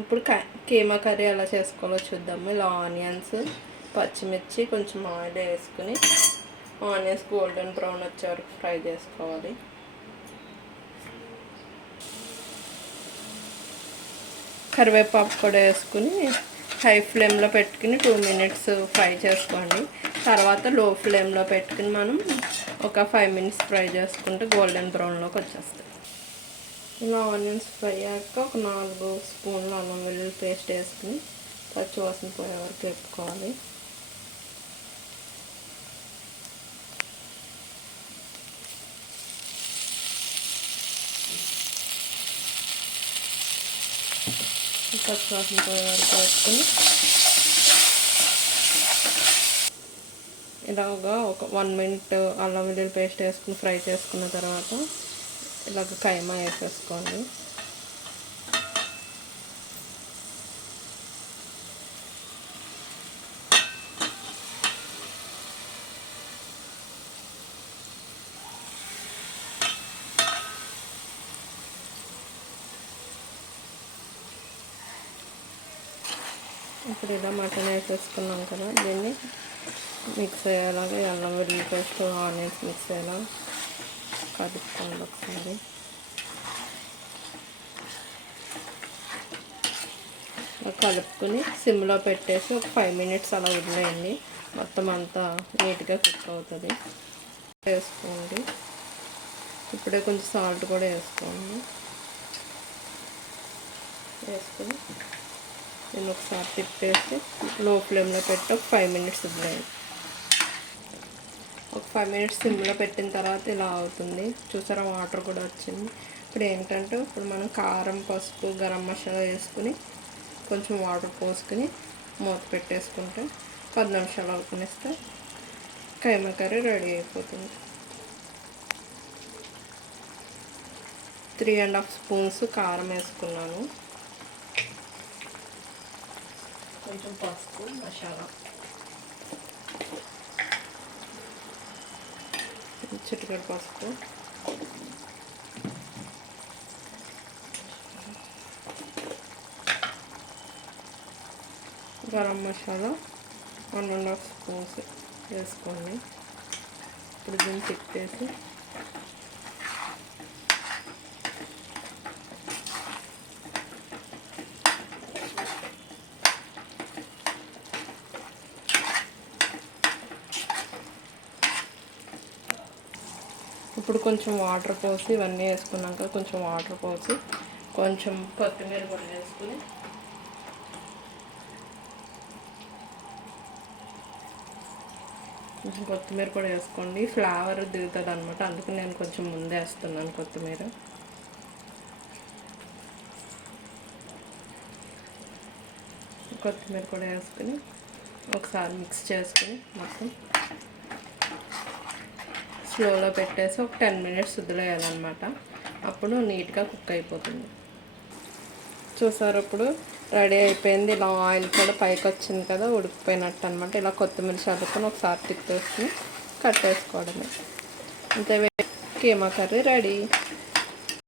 ఇప్పుడు కీమా కర్రీ ఎలా చేసుకోవాలో చూద్దాము. ఇలా ఆనియన్స్, పచ్చిమిర్చి, కొంచెం ఆయిల్ వేసుకుని ఆనియన్స్ గోల్డెన్ బ్రౌన్ వచ్చే వరకు ఫ్రై చేసుకోవాలి. కరివేపాకు కూడా వేసుకుని హై ఫ్లేమ్లో పెట్టుకుని 2 minutes ఫ్రై చేసుకోండి. తర్వాత లో ఫ్లేమ్లో పెట్టుకుని మనం ఒక 5 minutes ఫ్రై చేసుకుంటే గోల్డెన్ బ్రౌన్లోకి వచ్చేస్తాయి. ఇలా ఆనియన్స్ ఫ్రై అయ్యాక ఒక 4 స్పూన్లు అల్లం వెల్లుల్లి పేస్ట్ వేసుకుని పచ్చి వాసన పోయే వరకు వేపుకోవాలి. పచ్చి వాసన పోయే వరకు వేసుకుని ఇలాగా ఒక 1 minute అల్లం వెల్లుల్లి పేస్ట్ వేసుకుని ఫ్రై చేసుకున్న తర్వాత ఇలాగ కైమా వేసేసుకోండి. ఇప్పుడు ఇలా మటన్ వేసేసుకున్నాం కదా, దీన్ని మిక్స్ అయ్యేలాగా అల్లం వెల్లుల్లి పేస్ట్ ఆనియన్స్ మిక్స్ అయ్యేలా కలుపుకోండి ఒకసారి. కలుపుకొని సిమ్లో పెట్టేసి ఒక 5 minutes అలా వదిలేయండి. మొత్తం అంతా నీట్గా కుక్ అవుతుంది. వేసుకోండి. ఇప్పుడే కొంచెం సాల్ట్ కూడా వేసుకోండి. వేసుకొని నేను ఒకసారి తిప్పేసి లో ఫ్లేమ్లో పెట్టి ఒక 5 minutes వదిలేయండి. ఒక 5 minutes సిమ్లో పెట్టిన తర్వాత ఇలా అవుతుంది. చూసారా, వాటర్ కూడా వచ్చింది. ఇప్పుడు ఏంటంటే ఇప్పుడు మనం కారం, పసుపు, గరం మసాలా వేసుకుని కొంచెం వాటర్ పోసుకుని మూత పెట్టేసుకుంటే 10 నిమిషాలు అవుకునిస్తే కైమా కర్రీ రెడీ అయిపోతుంది. 3.5 spoons కారం వేసుకున్నాను. కొంచెం పసుపు, మసాలా, చిటికెడు పసుపు, గరం మసాలా 1.5 spoons వేసుకోండి. ఇప్పుడు దీన్ని తిప్పేసి ఇప్పుడు కొంచెం వాటర్ పోసి ఇవన్నీ వేసుకున్నాక కొంచెం వాటర్ పోసి కొంచెం కొత్తిమీర కూడా వేసుకుని కొంచెం కొత్తిమీర కూడా వేసుకోండి. ఫ్లేవర్ దిగుతుంది అనమాట, అందుకు నేను కొంచెం ముందే వేస్తున్నాను కొత్తిమీర. కొత్తిమీర కూడా వేసుకుని ఒకసారి మిక్స్ చేసుకుని మొత్తం స్లోలో పెట్టేసి ఒక 10 minutes వదిలేయాలన్నమాట. అప్పుడు నీట్గా కుక్ అయిపోతుంది. చూసారు, ఇప్పుడు రెడీ అయిపోయింది. ఇలా ఆయిల్ కూడా పైకి వచ్చింది కదా, ఉడికిపోయినట్టు అనమాట. ఇలా కొత్తిమీర చదువుకొని ఒకసారి తిప్పేసుకుని కట్టేసుకోవడమే. అంతే, కీమా కర్రీ రెడీ.